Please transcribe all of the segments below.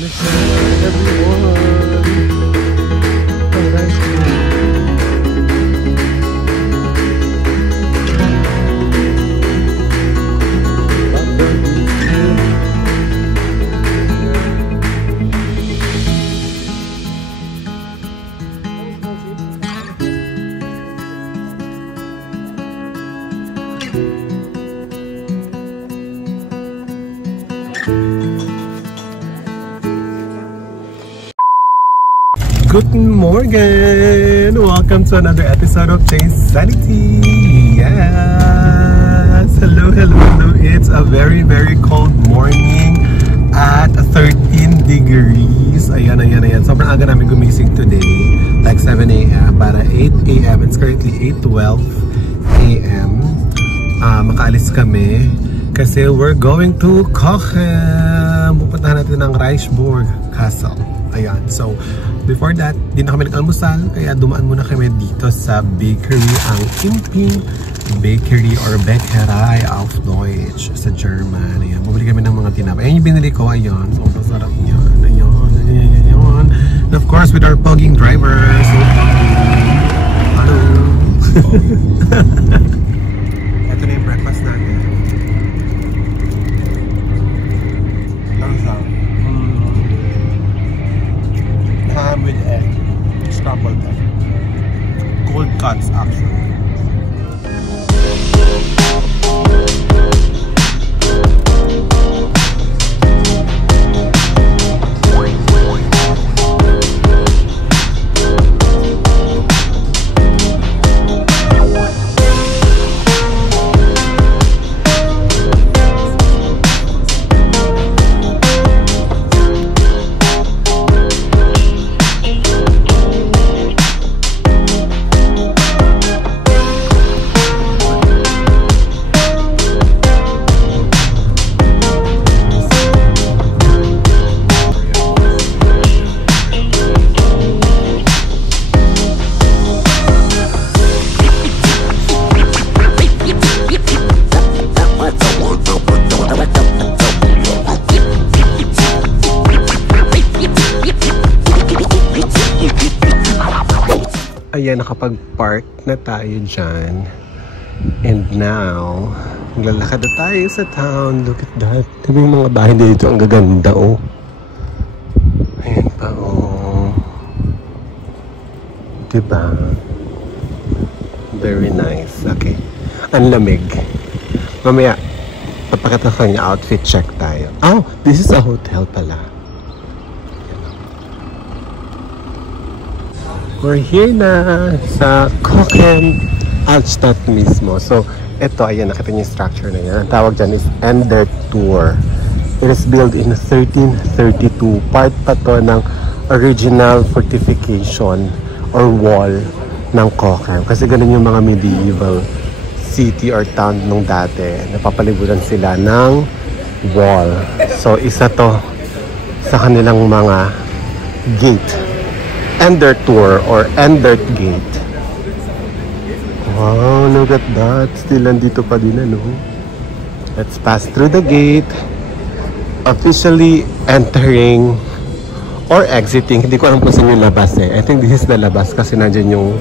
look at everyone. Alright. Guten Morgen! Welcome to another episode of Jay's Sanity! Yes! Hello, hello, hello! It's a very, very cold morning at 13 degrees. Ayan, ayan, ayan. Sobrang aga namin gumising today. Like 7 a.m. Para 8 a.m. It's currently 8:12 a.m. Makaalis kami kasi we're going to Cochem. Pupuntahan natin ng Reichsburg Castle. Ayan, so before that, di na kami nag-almusal, kaya dumaan muna kami dito sa bakery, ang Imping Bakery or Bäckerei auf Deutsch sa German. Ayan, bumili kami ng mga tinapay. Ayan yung binili ko, ayan. So, masarap yan. Ayan, ayan, ayan, ayan. And of course, with our pogging driver. So, hello. Ito na yung breakfast natin. Ham with egg, scrambled egg, cold cuts actually. Ayan, nakapag-park na tayo dyan. And now, maglalakad na tayo sa town. Look at that. Diba yung mga bahay dito? Ang gaganda, oh. Ayan pa, oh. Diba? Very nice. Okay. Ang lamig. Mamaya, papakita ko niya outfit check tayo. Oh, this is a hotel pala. We're here na sa Cochem Altstadt mismo. So, ito, ayan, nakita niyo yung structure na yan. Ang tawag dyan is Ender Tour. It is built in 1332. Part pa to ng original fortification or wall ng Cochem. Kasi ganun yung mga medieval city or town nung dati. Napapalibutan sila ng wall. So, isa to sa kanilang mga gate. Ender Tour or Ender Gate. Wow, look at that. Still nandito pa din, ano? Let's pass through the gate. Officially entering or exiting. Hindi ko alam kung saan yung labas eh. I think this is the labas kasi nandyan yung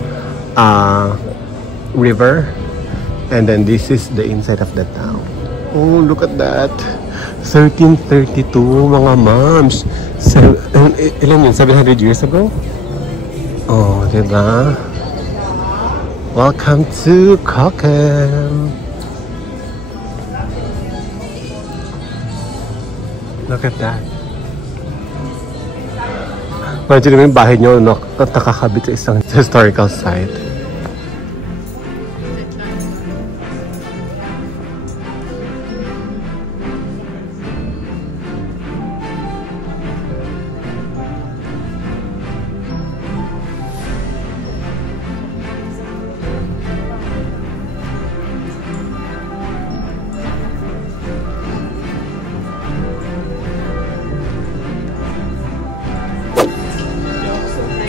river. And then this is the inside of the town. Oh, look at that. 1332, mga moms. Ilan yun? 700 years ago? Oh, diba? Welcome to Cochem. Look at that. Imagine naman yung bahay nyo nakakabit sa isang historical site.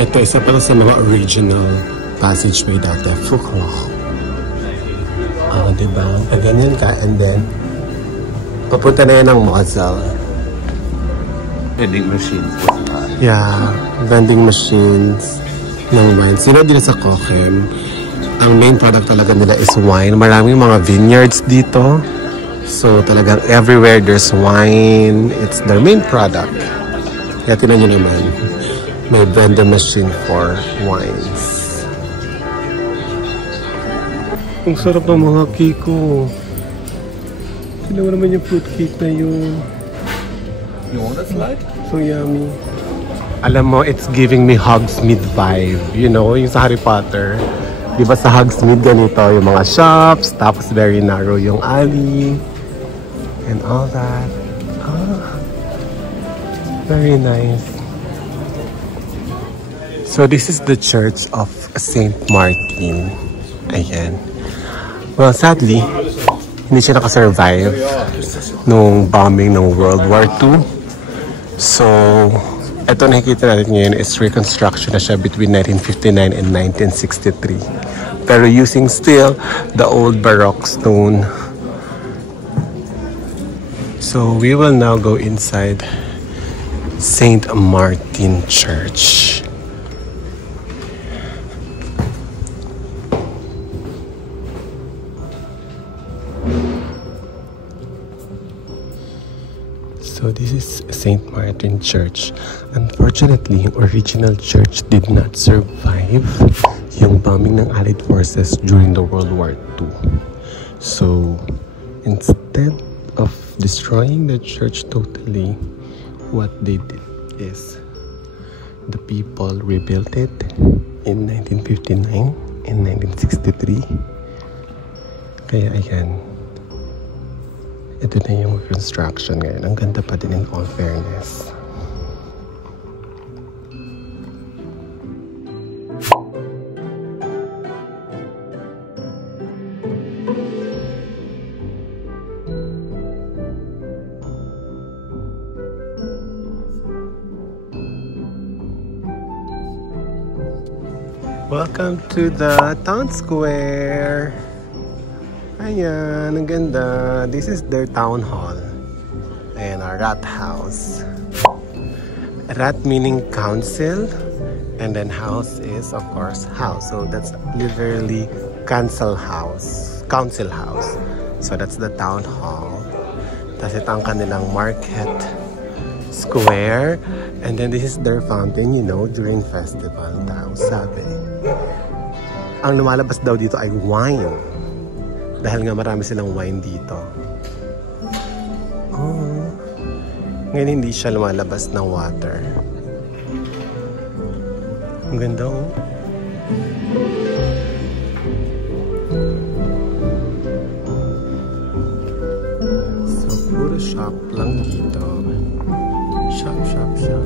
Ito isa pala sa mga original passageway dati. Foucault. Diba? Ganyan ka and then papunta na yan ng Mosel. vending machines. Yeah, vending machines ng wine. Sino dito sa Cochem, ang main product talaga nila is wine. Maraming mga vineyards dito. So talagang everywhere there's wine. It's their main product. Kaya tinan nyo naman, may vending machine for wines. Ang sarap ng mga cake ko. Sino naman yung fruit cake na yun? You want a slide? So yummy. Alam mo, it's giving me Hogsmeade vibe. You know, yung sa Harry Potter. Di ba sa Hogsmeade ganito yung mga shops, tapos very narrow yung alley. And all that. Ah, very nice. So this is the Church of St. Martin. Ayan. Well, sadly, hindi siya nakasurvive nung bombing ng World War II. So, ito nakikita natin ngayon is reconstruction na siya between 1959 and 1963. Pero using still the old Baroque stone. So, we will now go inside St. Martin Church. So this is St. Martin Church. Unfortunately, yung original church did not survive yung bombing ng Allied forces during the World War II. So instead of destroying the church totally, what they did is the people rebuilt it in 1959 and 1963. Kaya ayan. Ito na yung construction ngayon. Ang ganda pa din in all fairness. Welcome to the town square. Ayan, ang ganda. This is their town hall. Ayan, our rat house. Rat meaning council. And then house is, of course, house. So that's literally council house. Council house. So that's the town hall. Tapos ito ang kanilang market square. And then this is their fountain, you know, during festival daw. Sabi. Ang lumalabas daw dito ay wine. Dahil nga marami silang wine dito. Oh. Ngayon hindi siya lumalabas ng water. Ang ganda oh. So puro shop lang dito. Shop, shop, shop.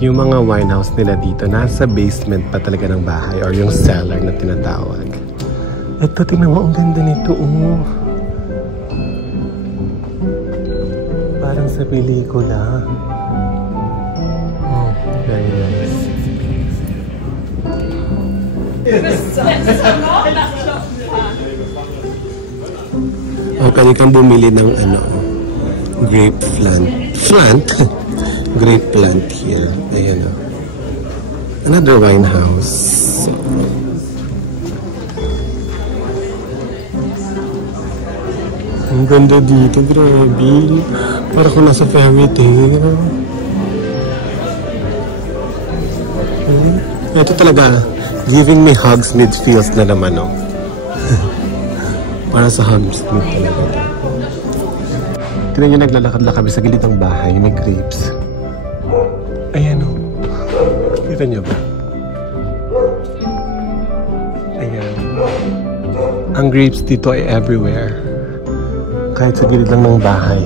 Yung mga wine house nila dito, nasa basement pa talaga ng bahay or yung cellar na tinatawag. Ito, tingnan mo, ang ganda nito, oh. Parang sa pelikula. Oh, very nice. Oh, pwede kang bumili ng ano, grape plant. Plant? Grape plant here. Ayan, oh. Another wine house. Ang ganda dito, grabe. Para kung nasa fairy tale. Ito talaga, giving me Hogsmeade feels na naman, no? Para sa Hogsmeade talaga. Tignan nyo, naglalakad-lakad kami sa gilid ng bahay, may grapes. Ayan, o. Kita nyo ba? Ayan. Ang grapes dito ay everywhere. Kahit sa gilid lang ng bahay.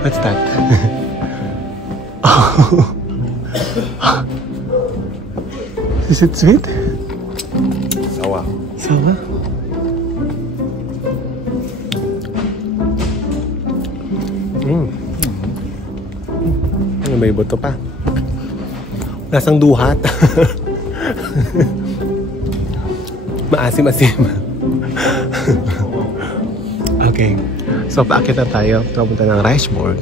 What's that? Oh. Is it sweet? Sawa. Sawa? May buto pa. Nasang duhat. Maasim-asim. Okay. So, paakit na tayo. Papunta ng Reichsburg.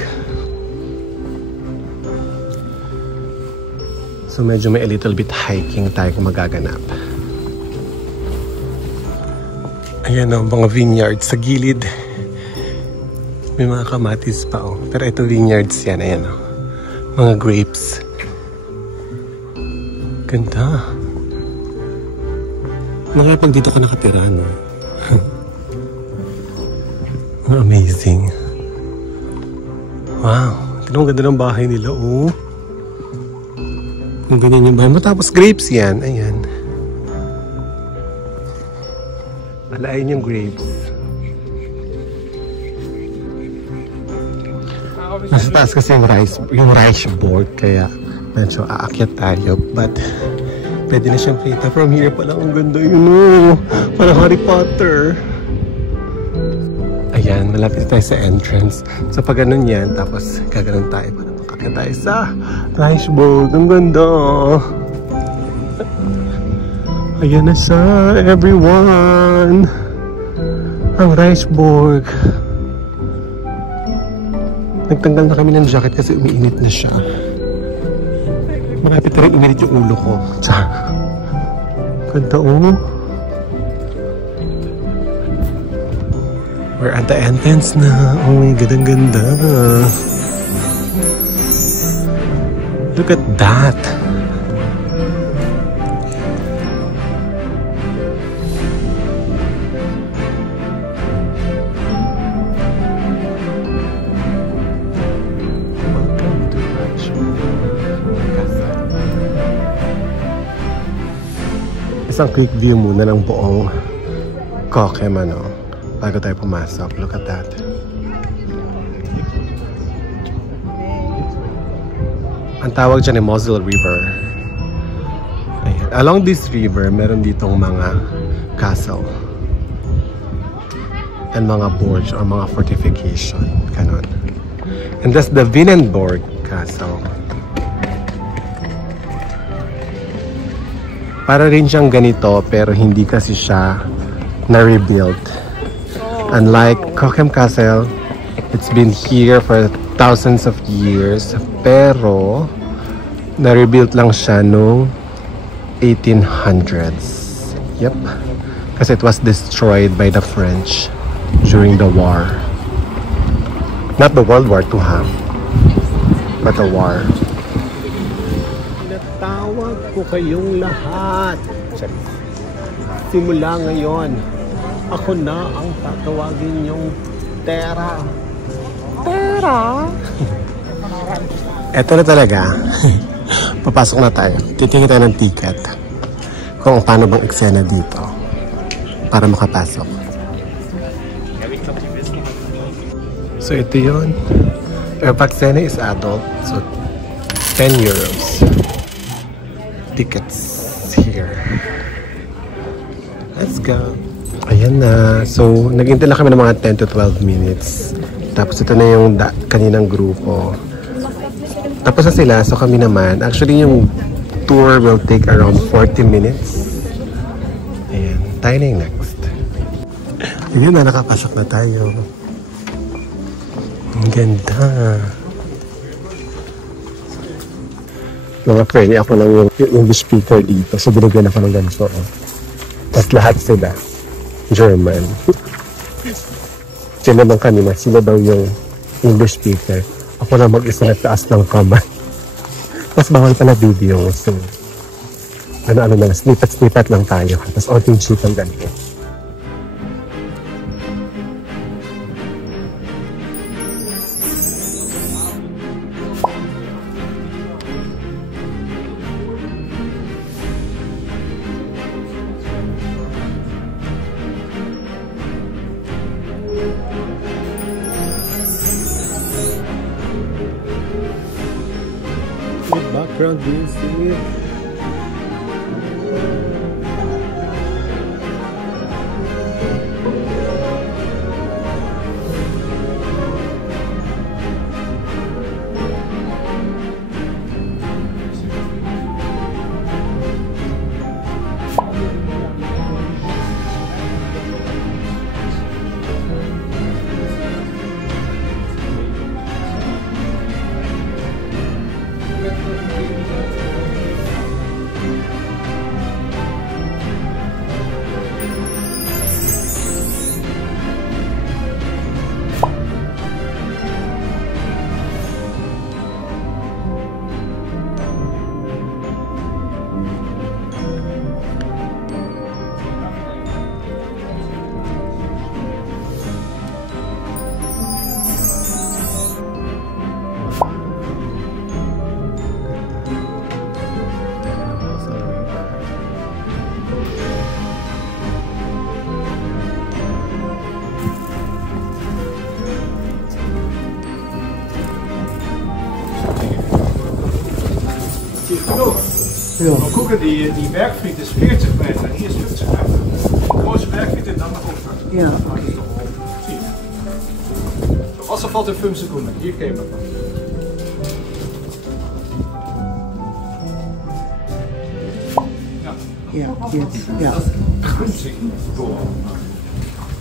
So medyo may a little bit hiking tayo kung magaganap. Ayan o, mga vineyards sa gilid. May mga kamatis pa o. Pero ito vineyards yan, ayan o. Mga grapes. Ganda. Nakapag dito ka nakatira, no? Amazing. Wow. Tignan mo, ganda ng bahay nila, oh. Ang ganyan yung bahay mo. Tapos grapes yan. Ayan. Alain yung grapes. Nasa taas kasi yung rice board. Kaya medyo aakyat tayo. But pwede na siyang kita. From here pa lang ang ganda yun, oh. Parang Harry Potter. Ayan, malapit tayo sa entrance. So pag ganun yan, tapos gaganon tayo para makakita tayo sa rice bowl. Ang ganda! Ayan na siya, everyone! Ang rice bowl. Nagtanggal na kami ng jacket kasi umiinit na siya. Malapit na rin uminit yung ulo ko. Ganda, oh! We're at the entrance na. Oh my God, ang ganda. Look at that. Welcome to isang quick view muna ng buong Cochem, ano, bago tayo pumasok. Look at that. Ang tawag dyan ay Moselle River. Ayan. Along this river, meron ditong mga castle and mga forge or mga fortification. Ganon. And that's the Vinenborg Castle. Para rin siyang ganito, pero hindi kasi siya na-rebuild. Unlike Cochem Castle, it's been here for thousands of years, pero na-rebuild lang siya noong 1800s. Yep. Kasi it was destroyed by the French during the war. Not the World War II, but the war. Tinatawag ko kayong lahat. Simula ngayon, ako na ang tatawagin yung Tera. Tera! Eto na talaga. Papasok na tayo. Titingin tayo ng ticket. Kung paano bang eksena dito. Para makapasok. So ito yun. Pero paksena is adult. So 10 euros. Tickets here. Let's go. Ayan na. So, nag-intay lang kami ng mga 10 to 12 minutes. Tapos ito na yung kaninang grupo. Tapos na sila. So, kami naman. Actually, yung tour will take around 40 minutes. Ayan. Tayo na yung next. Ayan na. Nakapasok na tayo. Ang ganda. Mga friend, ako lang yung English speaker dito. So, binigyan ako ng ganito. Tapos lahat sila German. Sila naman kanina, sila daw yung English speaker. Ako na mag-isa na taas ng kamay. Tapos bawal pa na video. So, ano na, snippet lang tayo. Tapos outing sheet ang ganito. Background music. We koeken die werkvriend is 40 meter en hier is 50 meter. De grootste werkvriend en dan de oven. Ja. Wasser valt in 5 seconden. Hier kijken we. Ja, jetzt. Ja.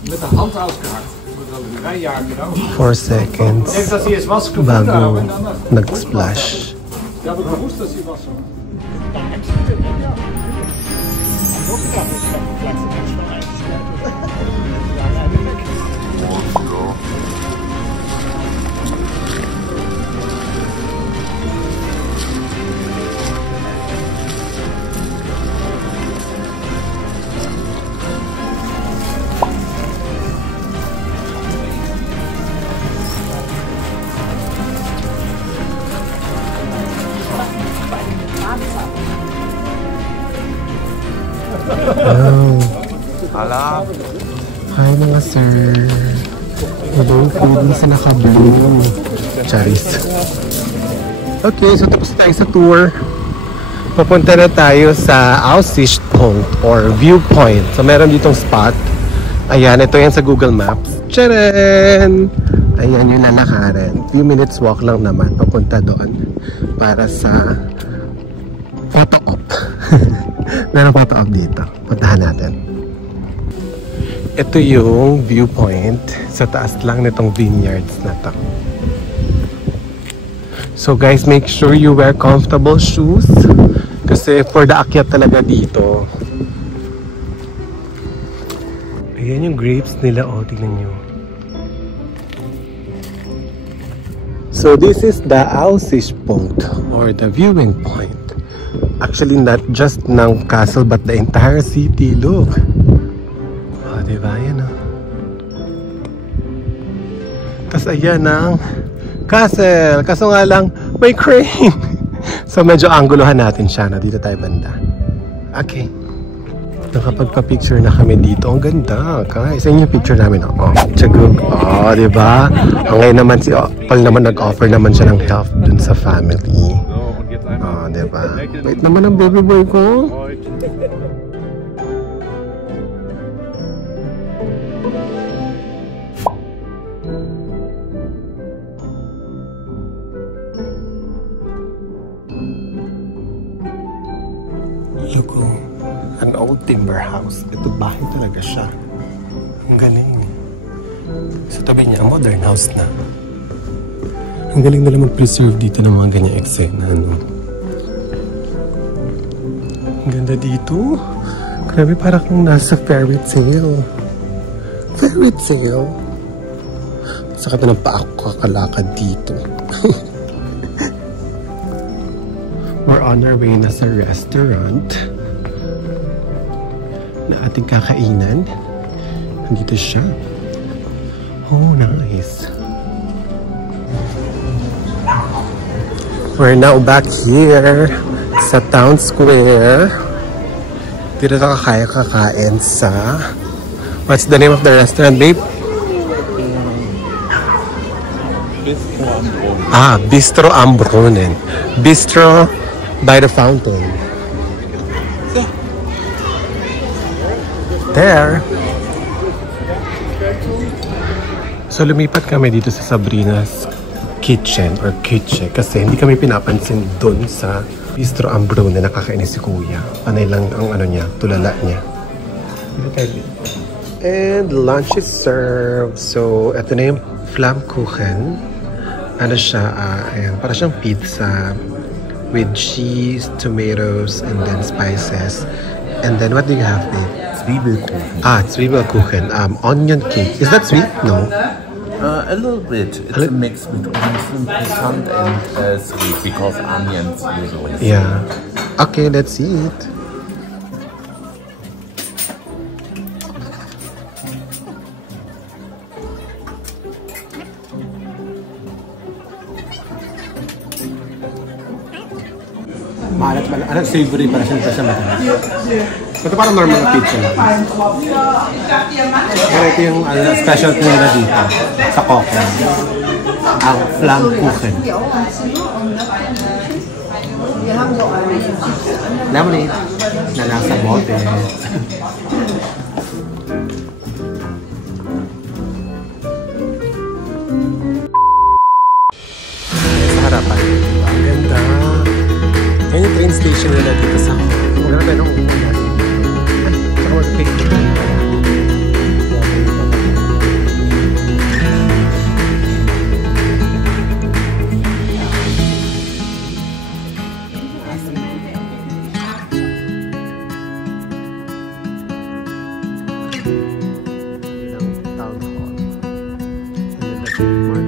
Met de hand uitgehakt. Moet wel een rijjaar gedaan. 4 seconds Denk dat hij eens was gevonden bago en dan nag-splash. Ja, maar ik moest dat hij was. Oh. Hala. Hi mga sir. Hello, food sa naka-blue. Charis. Okay, so tapos tayo sa tour. Papunta na tayo sa Aussichtspunkt or viewpoint. So meron ditong spot. Ayan, ito yan sa Google Maps. Tcharan! Ayan yung lalakaran. Few minutes walk lang naman papunta doon para sa photo op. Meron photo op dito. Puntahan natin. Ito yung viewpoint sa taas lang nitong vineyards na to. So guys, make sure you wear comfortable shoes kasi for the akyat talaga dito. Ayan yung grapes nila, oh, tingnan nyo. So this is the Aussichtspunkt or the viewing point. Actually not just ng castle but the entire city. Look. Oh, diba? Ayan, oh. Tapos ayan ang castle. Kaso nga lang, may crane. So medyo angulohan natin siya. No? Dito tayo banda. Okay. Nakapagpa-picture na kami dito. Ang ganda. Guys, ayun yung picture namin. Oh, tsagug. Oh, diba? Ngayon naman si Paul naman nag-offer naman siya ng help dun sa family. Oh, diba? Wait naman ang baby boy ko. Look, an old timber house. Ito bahay talaga siya. Ang galing. Sa tabi niya, modern house na. Ang galing nila mag-preserve dito ng mga ganyang eksena. Ano? Ang ganda dito. Grabe, parang kung nasa fairy tale. Fairy tale. Saka ito ng paako kakalakad dito. We're on our way na sa restaurant na ating kakainan. Nandito siya. Oh, nice. We're now back here sa Town Square. Dito na kakain sa... What's the name of the restaurant, babe? Bistro am Brunnen. Bistro by the fountain. There. So lumipat kami dito sa Sabrina's kitchen or kitchen kasi hindi kami pinapansin doon sa Bistro am Brunnen na nakakainis si Kuya. Panay lang ang ano niya, tulala niya. And lunch is served. So ito na yung Flammkuchen. Ano siya, ayan, para siyang pizza with cheese, tomatoes, and then spices. And then what do you have, babe? Zwiebelkuchen. Zwiebelkuchen. Onion cake. Is that sweet? No. A little bit. It's a mix between sweet and sweet because onions usually. Yeah. Okay, let's eat. Maalat pala. Ano, savory para siya matalas. Ito parang normal na pizza lang. Pero ito yung specialty nila dito sa Koken. Ang Flammkuchen. Lemonade na nasa bote. Sa harapan. Ang ganda. Yan yung train station nila dito sa... Wala na tayo nung ulan. Ay, saka mag-pick. Town hall. And then the market.